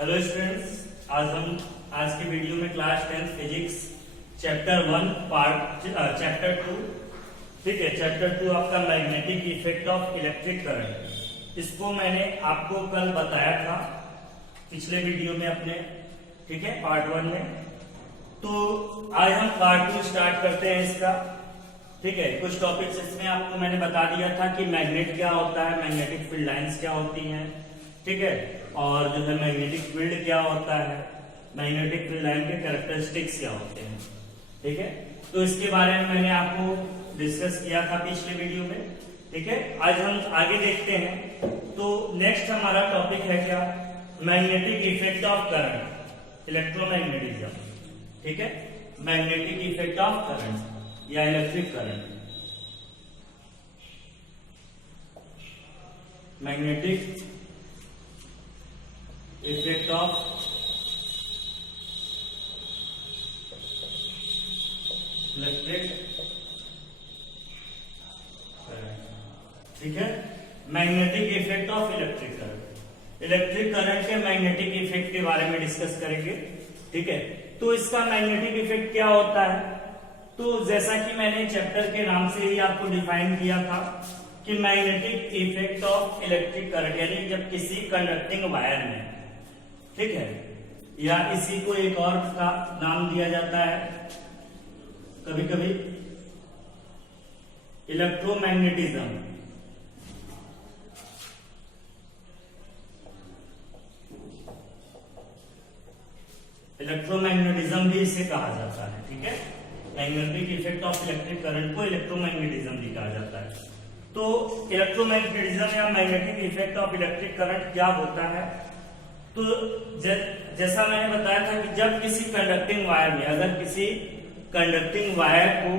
Hello students, आज की video में क्लास 10 फिजिक्स चैप्टर 1 चैप्टर 2, ठीक है। चैप्टर 2 आपका magnetic effect of electric current. इसको मैंने आपको कल बताया था पिछले वीडियो में अपने, ठीक है, पार्ट 1 में। तो आज हम पार्ट 2 स्टार्ट करते हैं इसका, ठीक है। कुछ टॉपिक्स इसमें आपको मैंने बता दिया था कि मैग्नेट क्या होता है, मैग्नेटिक फील्ड लाइंस क्या होती हैं, ठीक है, और जो है मैग्नेटिक फील्ड क्या होता है, मैग्नेटिक फील्ड लाइन के कैरेक्टरिस्टिक्स क्या होते हैं, ठीक है। तो इसके बारे में मैंने आपको डिस्कस किया था पिछले वीडियो में, ठीक है। आज हम आगे देखते हैं। तो नेक्स्ट हमारा टॉपिक है क्या, magnetic effect of current, electromagnetism, ठीक है। मैग्नेटिक इफेक्ट ऑफ करंट या electric current, magnetic effect of electric current, ठीक है। Magnetic effect of electric current, electric current के मैग्नेटिक इफेक्ट के बारे में डिस्कस करेंगे, ठीक है। तो इसका मैग्नेटिक इफेक्ट क्या होता है, तो जैसा कि मैंने चैप्टर के नाम से ही आपको डिफाइन किया था कि magnetic effect of electric current, यानी जब किसी कंडक्टिंग वायर में, ठीक है, या इसी को एक और का नाम दिया जाता है कभी कभी इलेक्ट्रोमैग्नेटिज्म, इलेक्ट्रोमैग्नेटिज्म भी इसे कहा जाता है, ठीक है। Magnetic effect of electric current को इलेक्ट्रोमैग्नेटिज्म भी कहा जाता है। तो इलेक्ट्रोमैग्नेटिज्म या magnetic effect of electric current क्या होता है, तो जैसा मैंने बताया था कि जब किसी कंडक्टिंग वायर में, अगर किसी कंडक्टिंग वायर को,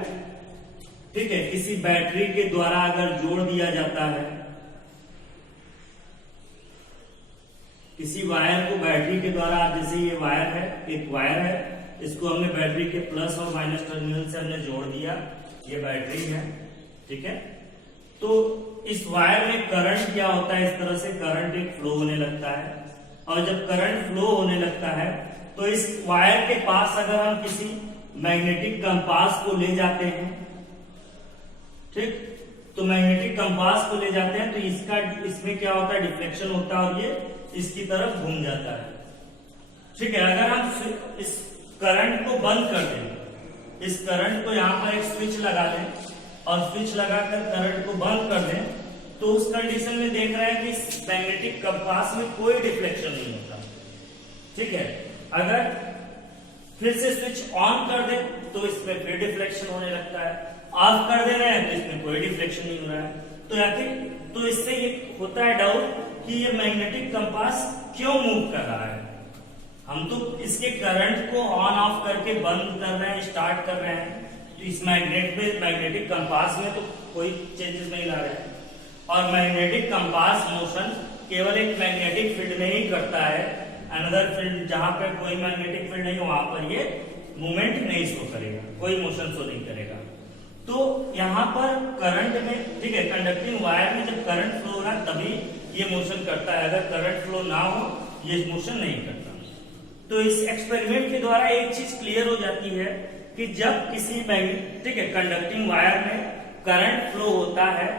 ठीक है, किसी बैटरी के द्वारा अगर जोड़ दिया जाता है, किसी वायर को बैटरी के द्वारा, जैसे ये वायर है, एक वायर है, इसको हमने बैटरी के प्लस और माइनस टर्मिनल से हमने जोड़ दिया, ये बैटरी है, ठीक है। तो इस वायर में करंट क्या होता है, इस तरह से करंट एक फ्लो होने लगता है, और जब करंट फ्लो होने लगता है तो इस वायर के पास अगर हम किसी मैग्नेटिक कंपास को ले जाते हैं, ठीक, तो मैग्नेटिक कंपास को ले जाते हैं तो इसमें क्या होता है, डिफ्लेक्शन होता है और ये इसकी तरफ घूम जाता है, ठीक है। अगर हम इस करंट को बंद कर दें, इस करंट को यहां पर एक स्विच लगा दें और स्विच लगाकर करंट को बंद कर दें, तो उस कंडीशन में देख रहे हैं कि मैग्नेटिक कंपास में कोई डिफ्लेक्शन नहीं होता, ठीक है। अगर फिर से स्विच ऑन कर दें तो इसमें फिर डिफ्लेक्शन होने लगता है, ऑफ कर दे रहे हैं तो इसमें कोई डिफ्लेक्शन नहीं हो रहा है। तो इससे ये होता है डाउट कि ये मैग्नेटिक कंपास क्यों मूव कर रहा है। हम तो इसके करंट को ऑन ऑफ करके बंद कर रहे हैं, स्टार्ट कर रहे हैं, तो इस मैग्नेटिक कंपास में तो कोई चेंजेस नहीं ला रहे हैं। और मैग्नेटिक कंपास मोशन केवल एक मैग्नेटिक फील्ड में ही करता है, अनदर फील्ड जहां पे कोई मैग्नेटिक फील्ड नहीं, वहां पर ये मूवमेंट नहीं शो करेगा, कोई मोशन शो नहीं करेगा। तो यहाँ पर करंट में, ठीक है, कंडक्टिंग वायर में जब करंट फ्लो हो रहा है तभी ये मोशन करता है, अगर करंट फ्लो ना हो ये मोशन नहीं करता। तो इस एक्सपेरिमेंट के द्वारा एक चीज क्लियर हो जाती है कि जब किसी ठीक है कंडक्टिंग वायर में करंट फ्लो होता है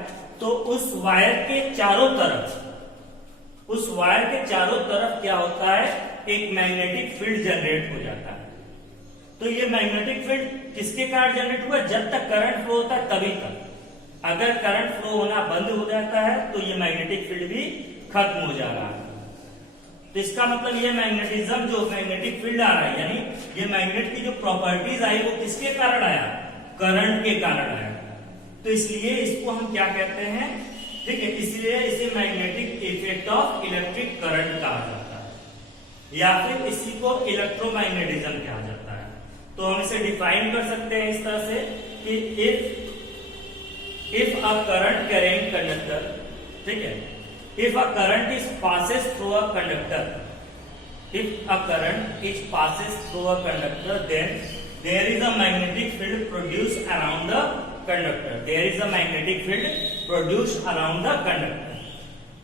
तो उस वायर के चारों तरफ क्या होता है, एक मैग्नेटिक फील्ड जनरेट हो जाता है। तो ये मैग्नेटिक फील्ड किसके कारण जनरेट हुआ, जब तक करंट फ्लो होता है तभी तक। अगर करंट फ्लो होना बंद हो जाता है तो ये मैग्नेटिक फील्ड भी खत्म हो जा रहा है। तो इसका मतलब ये मैग्नेटिज्म, जो मैग्नेटिक फील्ड आ रहा है, यानी ये मैग्नेट की जो प्रॉपर्टीज आई वो किसके कारण आया, करंट के कारण आया। तो इसलिए इसको हम क्या कहते हैं, ठीक है, इसलिए इसे magnetic effect of electric current कहा जाता है, या फिर इसी को इलेक्ट्रोमैग्नेटिज्म कहा जाता है। तो हम इसे डिफाइन कर सकते हैं इस तरह से कि if a current carrying conductor, ठीक है, if a current is passes through a conductor, if a current is passes through a conductor, then there is a magnetic field produced around the conductor, there is a magnetic field produced around the conductor,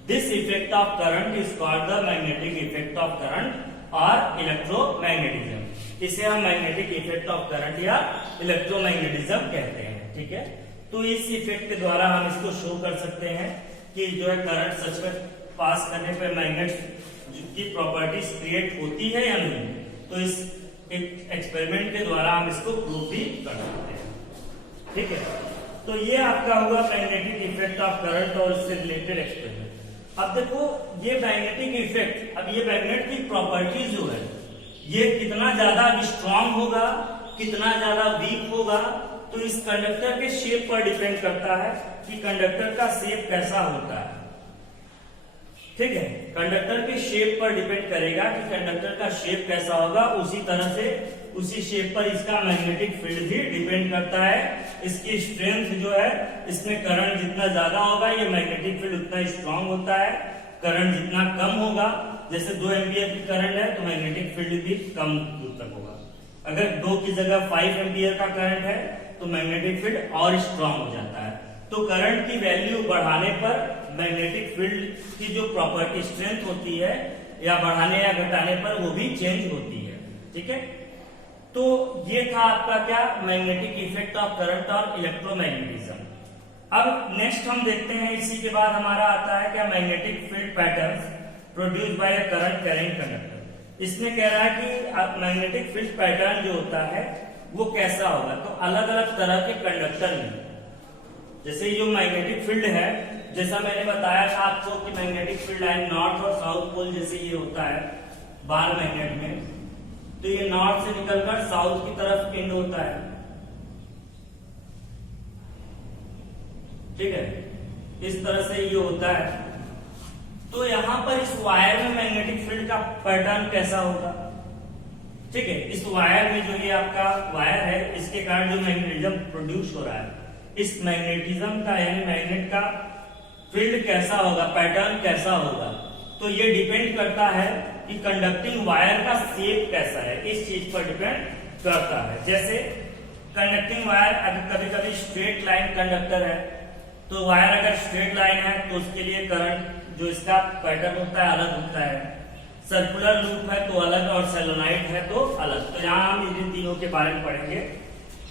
this effect of current is called the magnetic effect of current और electromagnetism. इसे हम magnetic effect of current या electromagnetism कहते हैं। ठीक है, तो इस इफेक्ट के द्वारा हम इसको शो कर सकते हैं कि जो है करंट सच में पास करने पर मैग्नेट की प्रॉपर्टीज क्रिएट होती है या नहीं। तो इस एक एक्सपेरिमेंट के द्वारा हम इसको प्रूव भी कर सकते हैं। ठीक है, तो ये आपका हुआ मैग्नेटिक इफेक्ट ऑफ करंट और इससे रिलेटेड एक्सपेरिमेंट। अब देखो ये मैग्नेटिक इफेक्ट, अब ये मैग्नेट की प्रॉपर्टीज जो है ये कितना ज्यादा स्ट्रांग होगा, कितना ज्यादा वीक होगा, तो इस कंडक्टर के शेप पर डिपेंड करता है कि कंडक्टर का शेप कैसा होता है। ठीक है, कंडक्टर के शेप पर डिपेंड करेगा कि कंडक्टर का शेप कैसा होगा, उसी तरह से उसी शेप पर इसका मैग्नेटिक फील्ड भी डिपेंड करता है। इसकी स्ट्रेंथ जो है, इसमें करंट जितना ज्यादा होगा ये मैग्नेटिक फील्ड उतना स्ट्रांग होता है। करंट जितना कम होगा, जैसे 2 एम्पियर की करंट है तो मैग्नेटिक फील्ड भी कम दूर तक होगा। अगर 2 की जगह 5 एम्पियर का करंट है तो मैग्नेटिक फील्ड और स्ट्रांग हो जाता है। तो करंट की वैल्यू बढ़ाने पर मैग्नेटिक फील्ड की जो प्रॉपर्टी स्ट्रेंथ होती है या बढ़ाने या घटाने पर वो भी चेंज होती है। ठीक है, तो ये था आपका क्या, मैग्नेटिक इफेक्ट ऑफ करंट और इलेक्ट्रोमैग्नेटिज्म। अब नेक्स्ट हम देखते हैं, इसी के बाद हमारा आता है क्या, magnetic field patterns produced by a current carrying conductor. इसमें कह रहा है कि मैग्नेटिक फील्ड पैटर्न जो होता है वो कैसा होगा। तो अलग अलग तरह के कंडक्टर में, जैसे जो मैग्नेटिक फील्ड है, जैसा मैंने बताया था आपको कि मैग्नेटिक फील्ड लाइन नॉर्थ और साउथ पोल जैसे ये होता है बार मैग्नेट में, तो ये नॉर्थ से निकलकर साउथ की तरफ एंड होता है। ठीक है, इस तरह से ये होता है। तो यहां पर इस वायर में मैग्नेटिक फील्ड का पैटर्न कैसा होगा। ठीक है, इस वायर में जो ये आपका वायर है, इसके कारण जो मैग्नेटिज्म प्रोड्यूस हो रहा है, इस मैग्नेटिज्म का यानी मैग्नेट का फील्ड कैसा होगा, पैटर्न कैसा होगा, तो ये डिपेंड करता है कि कंडक्टिंग वायर का शेप कैसा है, इस चीज पर डिपेंड करता है। जैसे कंडक्टिंग वायर अगर कभी कभी स्ट्रेट लाइन कंडक्टर है, तो वायर अगर स्ट्रेट लाइन है तो उसके लिए करंट जो इसका पैटर्न होता है अलग होता है। सर्कुलर लूप है तो अलग, और सोलेनॉइड है तो अलग। तो यहाँ हम इन तीनों के बारे में पढ़ेंगे।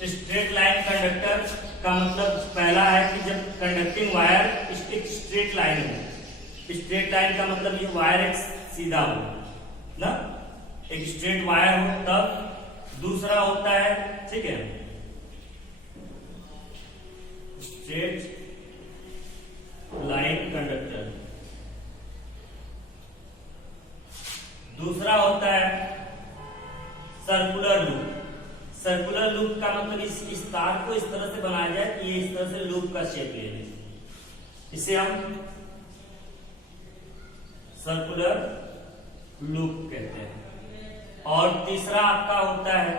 स्ट्रेट लाइन कंडक्टर का मतलब पहला है कि जब कंडक्टिंग वायर एक स्ट्रेट लाइन हो। स्ट्रेट लाइन का मतलब ये वायर एक सीधा हो ना, एक स्ट्रेट वायर हो तब। दूसरा होता है, ठीक है, स्ट्रेट लाइन कंडक्टर। दूसरा होता है सर्कुलर लूप। सर्कुलर लूप का मतलब इस तार को इस तरह से बनाया जाए कि ये इस तरह से लूप का शेप ले ले, इसे हम सर्कुलर लूप कहते हैं। और तीसरा आपका होता है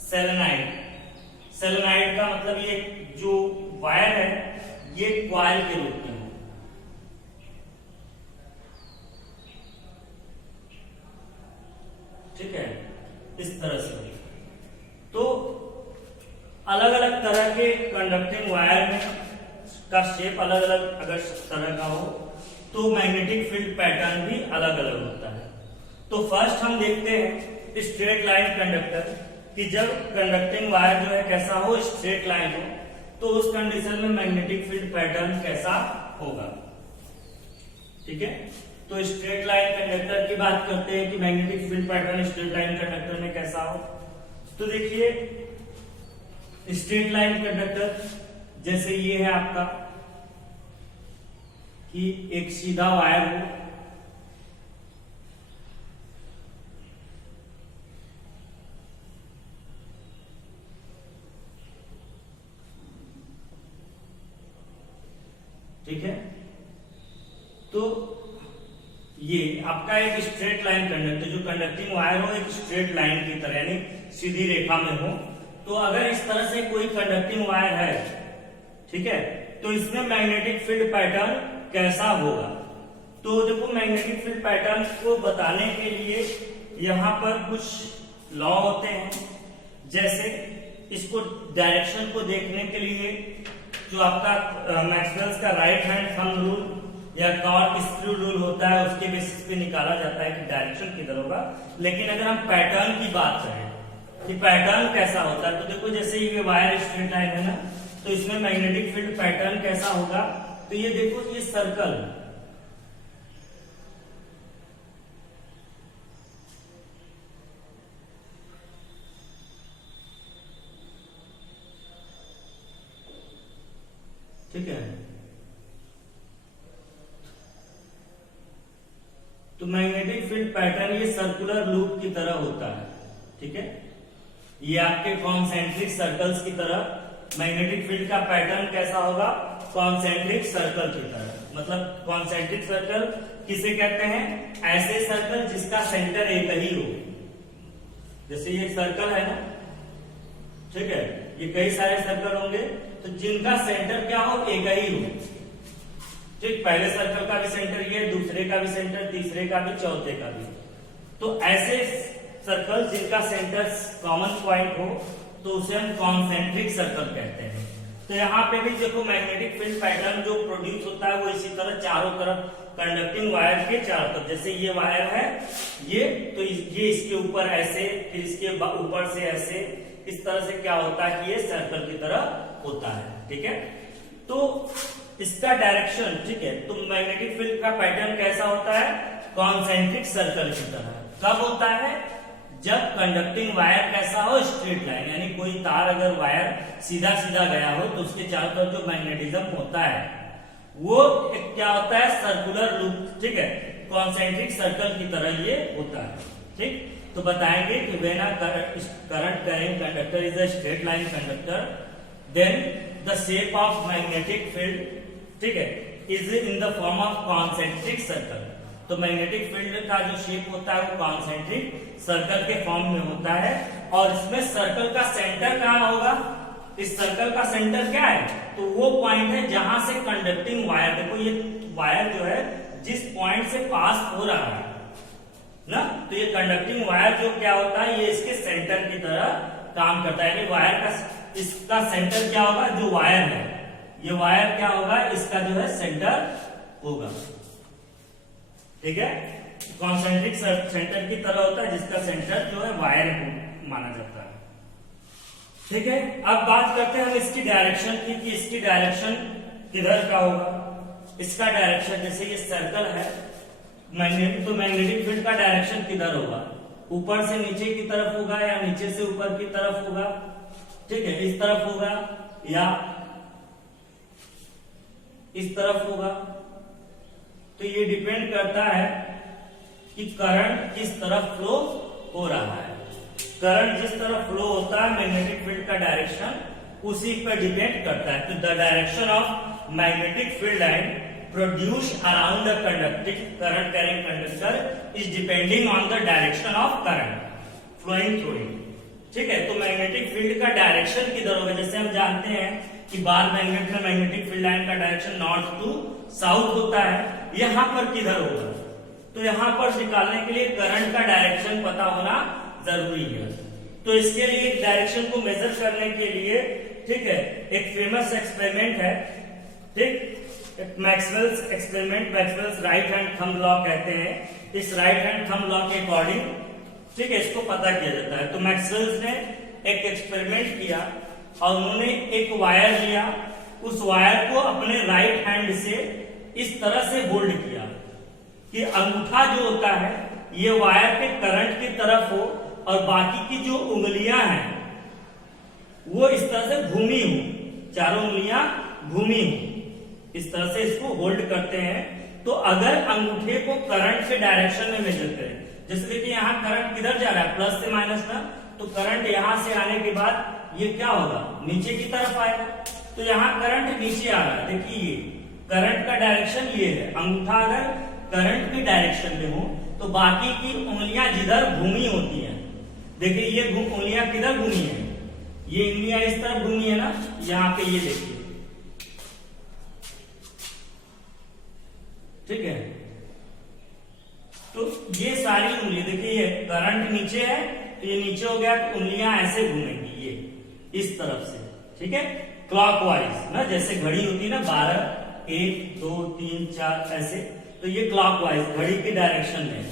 सोलेनॉइड। सोलेनॉइड का मतलब ये जो वायर है ये कॉइल के रूप में हो। ठीक है, इस तरह से। तो अलग अलग तरह के कंडक्टिंग वायर में का शेप अलग अलग अगर तरह का हो तो मैग्नेटिक फील्ड पैटर्न भी अलग अलग होता है। तो फर्स्ट हम देखते हैं स्ट्रेट लाइन कंडक्टर कि जब कंडक्टिंग वायर जो है कैसा हो, स्ट्रेट लाइन हो, तो उस कंडीशन में मैग्नेटिक फील्ड पैटर्न कैसा होगा। ठीक है, तो स्ट्रेट लाइन कंडक्टर की बात करते हैं कि magnetic field pattern straight line conductor में कैसा हो। तो देखिए स्ट्रेट लाइन कंडक्टर जैसे ये है आपका कि एक सीधा वायर हो, ठीक है। तो ये आपका एक स्ट्रेट लाइन कंडक्टर, जो कंडक्टिंग वायर हो एक स्ट्रेट लाइन की तरह यानी सीधी रेखा में हो। तो अगर इस तरह से कोई कंडक्टिंग वायर है, ठीक है, तो इसमें मैग्नेटिक फील्ड पैटर्न कैसा होगा। तो देखो मैग्नेटिक फील्ड पैटर्न को बताने के लिए यहाँ पर कुछ लॉ होते हैं। जैसे इसको डायरेक्शन को देखने के लिए जो आपका मैक्सवेल्स का राइट हैंड थंब रूल या कॉर्क स्क्रू रूल होता है, उसके बेसिस पे निकाला जाता है कि डायरेक्शन किधर होगा। लेकिन अगर हम पैटर्न की बात करें कि पैटर्न कैसा होता है, तो देखो जैसे ये वायर स्ट्रेट लाइन है ना, तो इसमें मैग्नेटिक फील्ड पैटर्न कैसा होगा, तो ये देखो ये सर्कल, ठीक है। तो मैग्नेटिक फील्ड पैटर्न ये सर्कुलर लूप की तरह होता है, ठीक है। ये आपके कॉन्सेंट्रिक सर्कल्स की तरह मैग्नेटिक फील्ड का पैटर्न कैसा होगा, कॉन्सेंट्रिक सर्कल की तरह। मतलब कॉन्सेंट्रिक सर्कल किसे कहते हैं, ऐसे सर्कल जिसका सेंटर एक ही हो। जैसे ये सर्कल है ना, ठीक है, ये कई सारे सर्कल होंगे, तो जिनका सेंटर क्या हो, एक ही हो। ठीक, पहले सर्कल का भी सेंटर ये, दूसरे का भी सेंटर, तीसरे का भी, चौथे का भी। तो ऐसे सर्कल जिनका सेंटर कॉमन पॉइंट हो, तो उसे हम कॉन्सेंट्रिक सर्कल कहते हैं। तो यहाँ पे भी देखो मैग्नेटिक फील्ड पैटर्न जो प्रोड्यूस होता है वो इसी तरह चारों तरफ कंडक्टिंग वायर के चारों तरफ, जैसे ये वायर है ये, तो ये इसके ऊपर ऐसे, फिर इसके ऊपर से ऐसे, इस तरह से क्या होता है कि ये सर्कल की तरह होता है, ठीक है। तो इसका डायरेक्शन, ठीक है, तो मैग्नेटिक फील्ड का पैटर्न कैसा होता है, कॉन्सेंट्रिक सर्कल की तरह। कब होता है, जब कंडक्टिंग वायर कैसा हो, स्ट्रेट लाइन, यानी कोई तार अगर वायर सीधा सीधा गया हो तो उसके चारों तरफ जो मैग्नेटिज्म होता है वो क्या होता है, सर्कुलर लूप, ठीक है, कॉन्सेंट्रिक सर्कल की तरह ये होता है, ठीक। तो बताएंगे कि when a current carrying conductor is a straight line conductor, then the shape of magnetic field, ठीक है, is in the form of concentric circle. तो मैग्नेटिक फील्ड का जो शेप होता है वो कॉन्सेंट्रिक सर्कल के फॉर्म में होता है। और इसमें सर्कल का सेंटर कहाँ होगा, इस सर्कल का सेंटर क्या है, तो वो पॉइंट है जहां से कंडक्टिंग वायर, देखो ये वायर जो है जिस पॉइंट से पास हो रहा है ना, तो ये कंडक्टिंग वायर जो क्या होता है, ये इसके सेंटर की तरह काम करता है। यानी वायर का इसका सेंटर क्या होगा, जो वायर है, ये वायर क्या होगा, इसका जो है सेंटर होगा, ठीक है। कॉन्सेंट्रिक सेंटर की तरह होता है जिसका सेंटर जो है वायर को माना जाता है, ठीक है। अब बात करते हैं हम इसकी डायरेक्शन की, कि इसकी डायरेक्शन किधर का होगा। इसका डायरेक्शन, जैसे ये सर्कल है मैग्नेटिक, तो मैग्नेटिक फील्ड का डायरेक्शन किधर होगा, ऊपर से नीचे की तरफ होगा या नीचे से ऊपर की तरफ होगा, ठीक है, इस तरफ होगा या इस तरफ होगा। तो ये डिपेंड करता है कि करंट किस तरफ फ्लो हो रहा है। करंट जिस तरफ फ्लो होता है मैग्नेटिक फील्ड का डायरेक्शन उसी पर डिपेंड करता है। तो the direction of magnetic field line produce around the conducting current carrying conductor is depending on the direction of current flowing through it, ठीक है। तो मैग्नेटिक फील्ड का डायरेक्शन किधर होगा, जैसे हम जानते हैं कि बार मैग्नेट में मैग्नेटिक फील्ड लाइन का डायरेक्शन नॉर्थ टू साउथ होता है, यहां पर किधर होगा, तो यहां पर निकालने के लिए करंट का डायरेक्शन पता होना जरूरी है। तो इसके लिए एक डायरेक्शन को मेजर करने के लिए, ठीक है, एक फेमस एक्सपेरिमेंट है, ठीक, Maxwell's experiment, Maxwell's right hand thumb law कहते हैं। इस राइट हैंड थंब लॉ के अकॉर्डिंग, ठीक है, इसको पता किया जाता है। तो मैक्सवेल्स ने एक एक्सपेरिमेंट किया और उन्होंने एक वायर लिया, उस वायर को अपने राइट हैंड से इस तरह से होल्ड किया कि अंगूठा जो होता है ये वायर के करंट की तरफ हो और बाकी की जो उंगलियां हैं वो इस तरह से घूमी हो, चारों उंगलियां घूमी हो, इस तरह से इसको होल्ड करते हैं। तो अगर अंगूठे को करंट के डायरेक्शन में मेजर करें, जैसे कि यहाँ करंट किधर जा रहा है, प्लस से माइनस में, तो करंट यहां से आने के बाद ये क्या होगा, नीचे की तरफ आएगा। तो यहाँ करंट नीचे आ रहा है, देखिए ये करंट का डायरेक्शन ये है। अंगूठा अगर करंट की डायरेक्शन में हो तो बाकी की उंगलियां जिधर घूमी होती हैं, देखिए ये उंगलियां किधर घूमी है, ये उंगलियां इस तरफ घूमी है ना, यहाँ पे ये देखिए, ठीक है। तो ये सारी उंगली देखिए, ये करंट नीचे है तो ये नीचे हो गया, तो उंगलियां ऐसे घूमेंगी, ये इस तरफ से, ठीक है, क्लॉकवाइज ना, जैसे घड़ी होती है ना 12 1 2 3 4 ऐसे, तो ये क्लॉकवाइज घड़ी की डायरेक्शन में,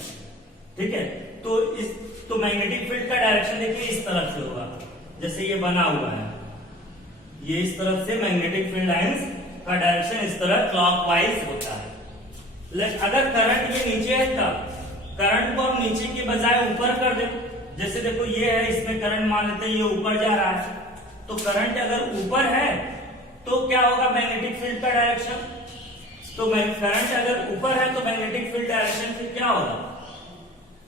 ठीक है। तो मैग्नेटिक फील्ड का डायरेक्शन देखिए इस तरफ से होगा, जैसे ये बना हुआ है, ये इस तरफ से मैग्नेटिक फील्ड लाइंस का डायरेक्शन इस तरह क्लॉकवाइज होता है। लेकिन अगर करंट ये नीचे है तब करंट को हम नीचे की बजाय ऊपर कर दे, जैसे देखो ये है, इसमें करंट मान लेते हैं ये ऊपर जा रहा है, तो करंट अगर ऊपर है तो क्या होगा मैग्नेटिक फील्ड का डायरेक्शन, तो करंट अगर ऊपर है तो मैग्नेटिक फील्ड डायरेक्शन फिर क्या होगा,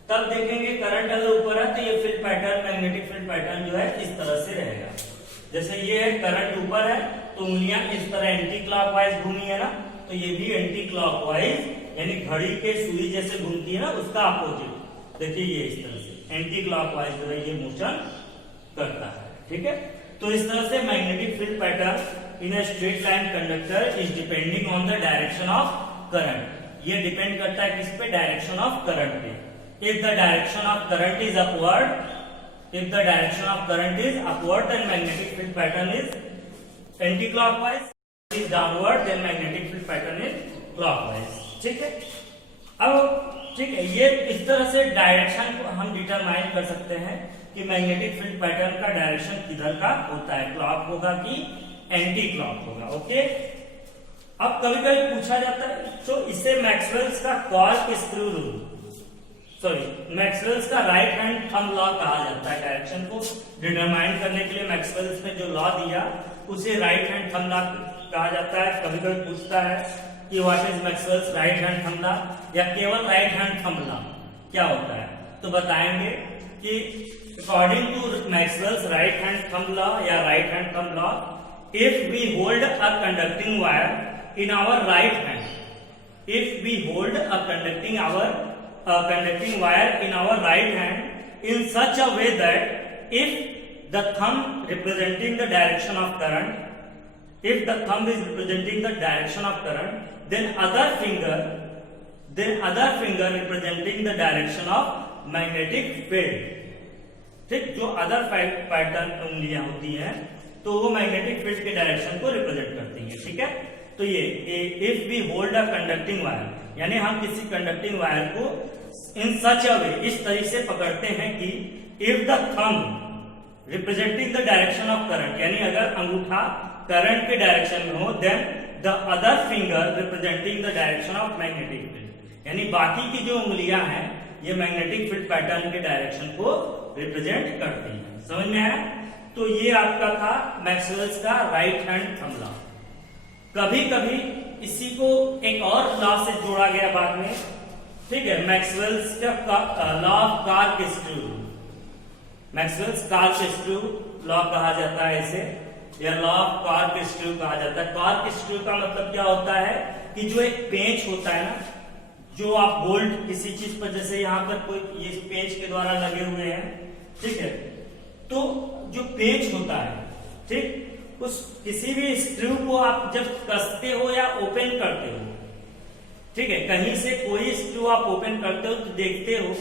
तब देखेंगे करंट अगर ऊपर है तो ये field pattern magnetic field pattern जो है इस तरह से रहेगा। जैसे ये है करंट ऊपर है तो उंगलियां इस तरह एंटी क्लॉकवाइज घूमी है ना, तो ये भी एंटी क्लॉकवाइज यानी घड़ी के सुई जैसे घूमती है ना उसका अपोजिट, देखिए ये इस तरह से एंटी क्लॉकवाइज जो है ये मोशन करता है, ठीक है। तो इस तरह से magnetic field pattern in a straight line conductor is depending on the direction of current, ये डिपेंड करता है किस पे, डायरेक्शन ऑफ करंट पे। If the direction of current is upward, then magnetic field pattern is anti-clockwise. If it is downward, then magnetic field pattern is clockwise. ठीक है। अब ठीक है, ये इस तरह से डायरेक्शन को हम डिटरमाइन कर सकते हैं कि मैग्नेटिक फील्ड पैटर्न का डायरेक्शन किधर का होता है, क्लॉक होगा कि एंटी क्लॉक होगा। ओके, अब कभी कभी पूछा जाता है, तो इसे मैक्सवेल्स का कॉर्क स्क्रू रूल, मैक्सवेल्स का राइट हैंड थंब लॉ कहा जाता है। डायरेक्शन को डिटरमाइन करने के लिए मैक्सवेल्स ने जो लॉ दिया उसे राइट हैंड थंब लॉ कहा जाता है। कभी कभी पूछता है कि what is Maxwell's right hand thumb law, या केवल राइट हैंड थंब लॉ क्या होता है, तो बताएंगे कि according to Maxwell's right hand thumb law या right hand thumb law, if we hold a conducting wire in our right hand, if we hold a conducting wire in our right hand in such a way that if the thumb representing the direction of current, if the thumb is representing the direction of current, then other finger representing the direction of magnetic field, ठीक, जो other pattern उंगलियां होती हैं तो वो magnetic field के direction को represent करती हैं, ठीक है। तो ये if we hold a conducting wire, यानी हम किसी कंडक्टिंग वायर को इन सच अ वे, इस तरीके से पकड़ते हैं कि if the thumb representing the direction of current, यानी अगर अंगूठा करंट के डायरेक्शन में हो, then the other finger representing the direction of magnetic field, यानी बाकी की जो उंगलियां हैं ये मैग्नेटिक फील्ड पैटर्न के डायरेक्शन को रिप्रेजेंट करती हैं। समझ में आया? तो ये आपका था मैक्सवेल्स का राइट हैंड थंब लॉ। कभी कभी इसी को एक और लॉ से जोड़ा गया बाद में, ठीक है, मैक्सवेल्स का law of cork screw, Maxwell's cork screw law कहा जाता है इसे, या लॉ ऑफ कार्क स्क्रू कहा जाता है। कार्क स्क्रू का मतलब क्या होता है कि जो एक पेंच होता है ना, जो आप बोल्ट किसी चीज पर, जैसे यहाँ पर कोई ये पेंच के द्वारा लगे हुए हैं, ठीक है, तो जो पेंच होता है, ठीक, उस किसी भी स्क्रू को आप जब कसते हो या ओपन करते हो, ठीक है, कहीं से कोई स्क्रू आप ओपन करते हो तो देखते हो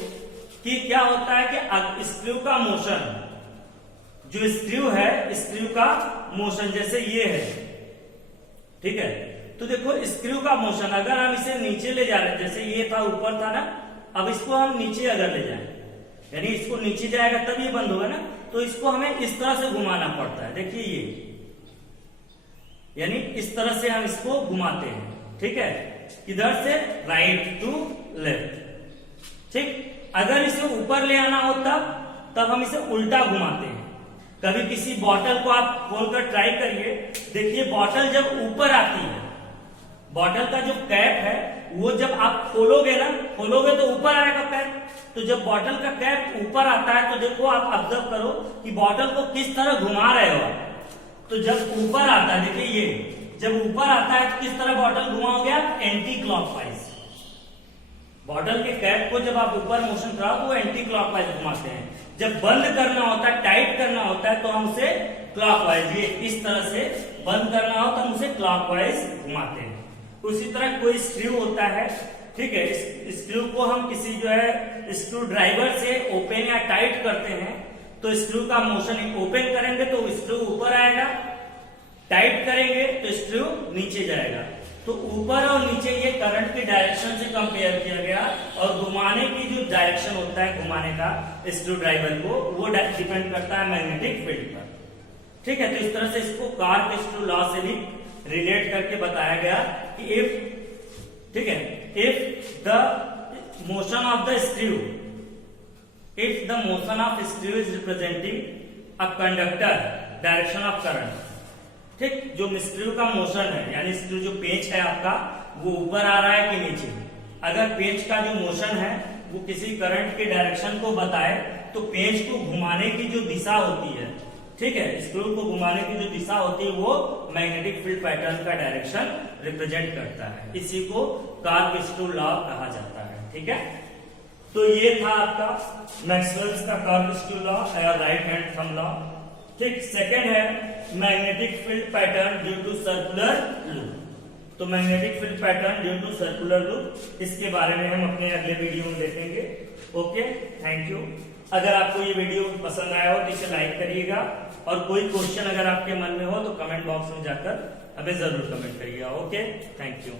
कि क्या होता है कि स्क्रू का मोशन, जो स्क्रू है स्क्रू का मोशन जैसे ये है, ठीक है, तो देखो स्क्रू का मोशन अगर हम इसे नीचे ले जा रहे हैं, जैसे ये था ऊपर था ना, अब इसको हम नीचे अगर ले जाए, यानी इसको नीचे जाएगा तब ये बंद होगा ना, तो इसको हमें इस तरह से घुमाना पड़ता है। देखिए ये, यानी इस तरह से हम इसको घुमाते हैं, ठीक है, किधर से, राइट टू लेफ्ट, ठीक। अगर इसे ऊपर ले आना हो तब हम इसे उल्टा घुमाते हैं। कभी किसी बॉटल को आप खोलकर ट्राई करिए, देखिए बॉटल जब ऊपर आती है, बॉटल का जो कैप है वो जब आप खोलोगे तो ऊपर आएगा कैप, तो जब बॉटल का कैप ऊपर आता है तो देखो आप ऑब्जर्व करो कि बॉटल को किस तरह घुमा रहे हो आप, तो जब ऊपर आता है, देखिए ये जब ऊपर आता है तो किस तरह बॉटल घुमाओगे आप, एंटी क्लॉकवाइज। बॉटल के कैप को जब आप ऊपर मोशन कराओ तो एंटी क्लॉकवाइज घुमाते हैं, जब बंद करना होता है, टाइट करना होता है, तो हम उसे क्लॉकवाइज, ये इस तरह से बंद करना हो तो हम उसे क्लॉकवाइज घुमाते हैं। उसी तरह कोई स्क्रू होता है, ठीक है, इस स्क्रू को हम किसी जो है स्क्रू ड्राइवर से ओपन या टाइट करते हैं, तो स्क्रू का मोशन, ओपन करेंगे तो स्क्रू ऊपर आएगा, टाइट करेंगे तो स्क्रू नीचे जाएगा। तो ऊपर और नीचे ये करंट की डायरेक्शन से कंपेयर किया गया, और घुमाने की जो डायरेक्शन होता है घुमाने का स्क्रू ड्राइवर को, वो डिपेंड करता है मैग्नेटिक फील्ड पर। ठीक है, तो इस तरह से इसको कार्क-स्क्रू लॉ से भी रिलेट करके बताया गया कि इफ, ठीक है, if the motion of the screw, if the motion of screw is representing a conductor direction of current, ठीक, जो स्क्रू का मोशन है, यानी स्क्रू जो पेंच है आपका वो ऊपर आ रहा है कि नीचे, अगर पेंच का जो मोशन है वो किसी करंट के डायरेक्शन को बताए तो पेंच को घुमाने की जो दिशा होती है, ठीक है, स्क्रू को घुमाने की जो दिशा होती है वो मैग्नेटिक फील्ड पैटर्न का डायरेक्शन रिप्रेजेंट करता है। इसी को कार्क-स्क्रू लॉ कहा जाता है। ठीक है, तो ये था आपका मैक्सवेल्स का कार्क-स्क्रू लॉ या राइट हैंड थंब लॉ। ठीक, सेकंड है magnetic field pattern due to circular loop. तो magnetic field pattern due to circular loop, इसके बारे में हम अपने अगले वीडियो में देखेंगे। Okay, thank you. अगर आपको ये वीडियो पसंद आया हो तो इसे लाइक करिएगा, और कोई क्वेश्चन अगर आपके मन में हो तो कमेंट बॉक्स में जाकर हमें जरूर कमेंट करिएगा। Okay, thank you.